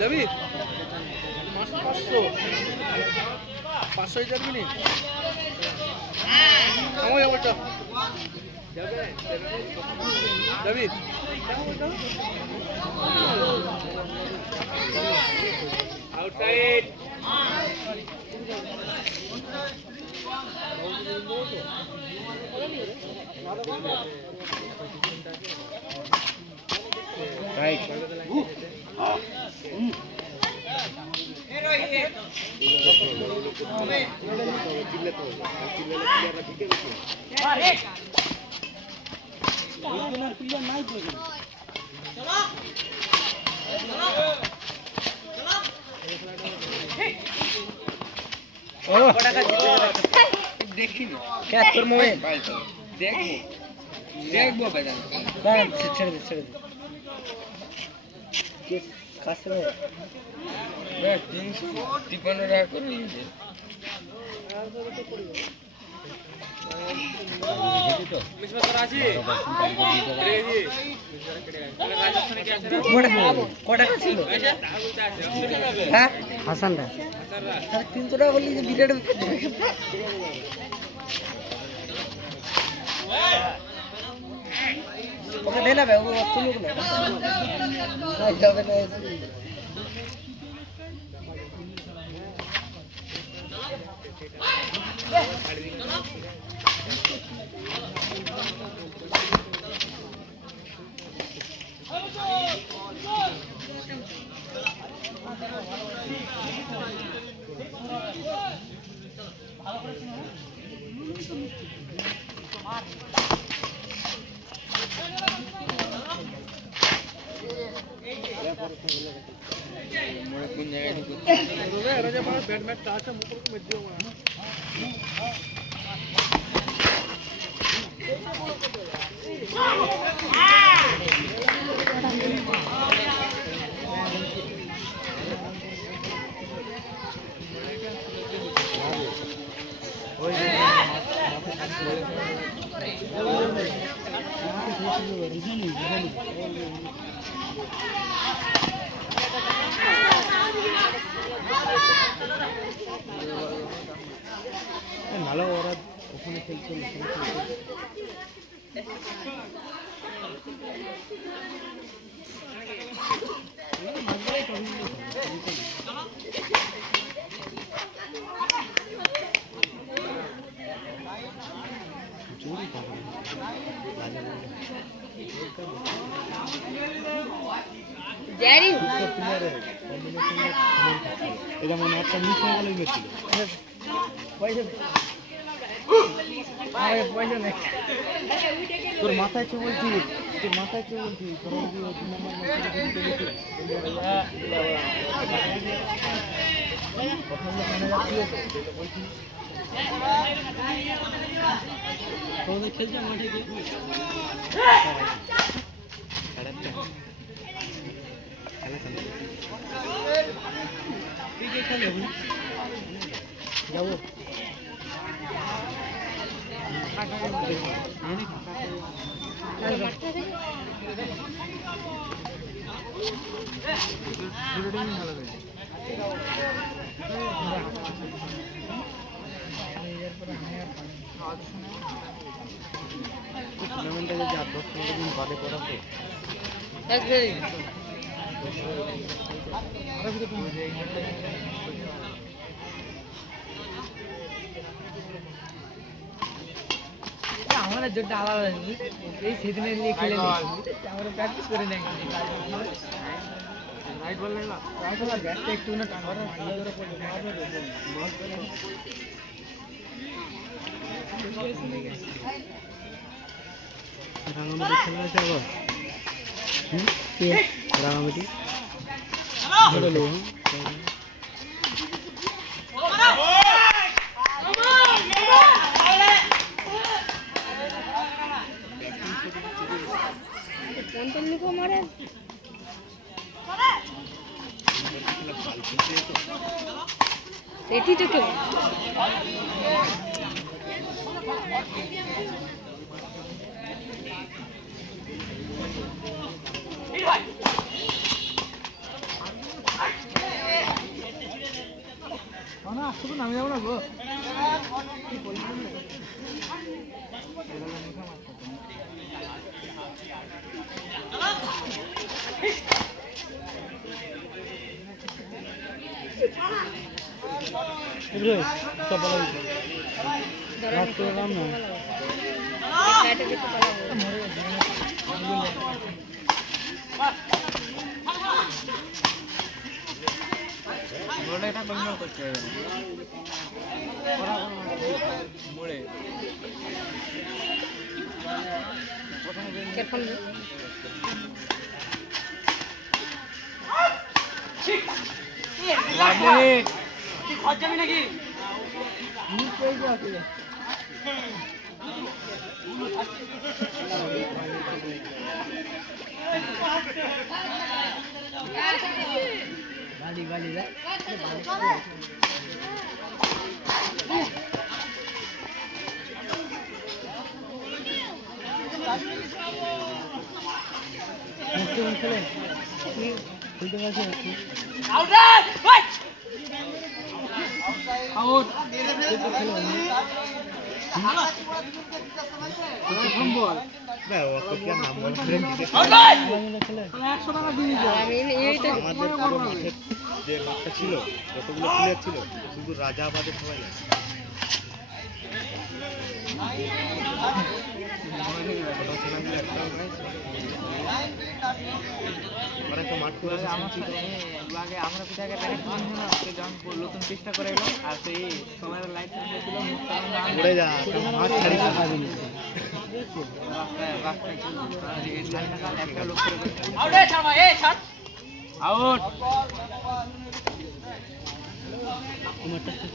যাবি 500 যাবি নি যাবি আউটসাইড রাইট দেখিনি তোর মোয়ে দেখবো দেখবো বেটা ছেড়ে দে কাছে ভাই 353 টাকা করে নিয়েছে হাসানটা 300 টাকা বললি যে বিরাট ওকে দে না ভাই ও তুলুক না যাবে না কোন ভালো ওরা ওখানে খেলছে এটা মনে একটা মিস হয়ে গেল গেছিল তোর মাথায় চে বলছি খেলছে মাঠে গিয়ে যাবো টুর্নামেন্টে যে 10-15 দিন বাদে করাবো আমাদের জোরটা আলাদা এই সেদিনে নিয়ে খেলে আমরা প্র্যাকটিস করে নেই রাইট বল না রাইট বল ব্যাটটা একটু না টানা ধরে পড়ে রাঙামাটি খেলা আছে আবার কে রাঙামাটি ধরে লো को मारे এটি তো কেউ না শুধু নামে যাবো না গো নাকি गाड़ी गाड़ी যে মাঠটা ছিল যতগুলো প্লেয়ার ছিল শুধু রাজা আমাদের সবাই জানে মাঠ করে আমরা কোথায় নতুন চেষ্টা করে এলো আর সেই সময় লাইট উড়ে যা মাঠ ছাড়ি একটা লোক আউট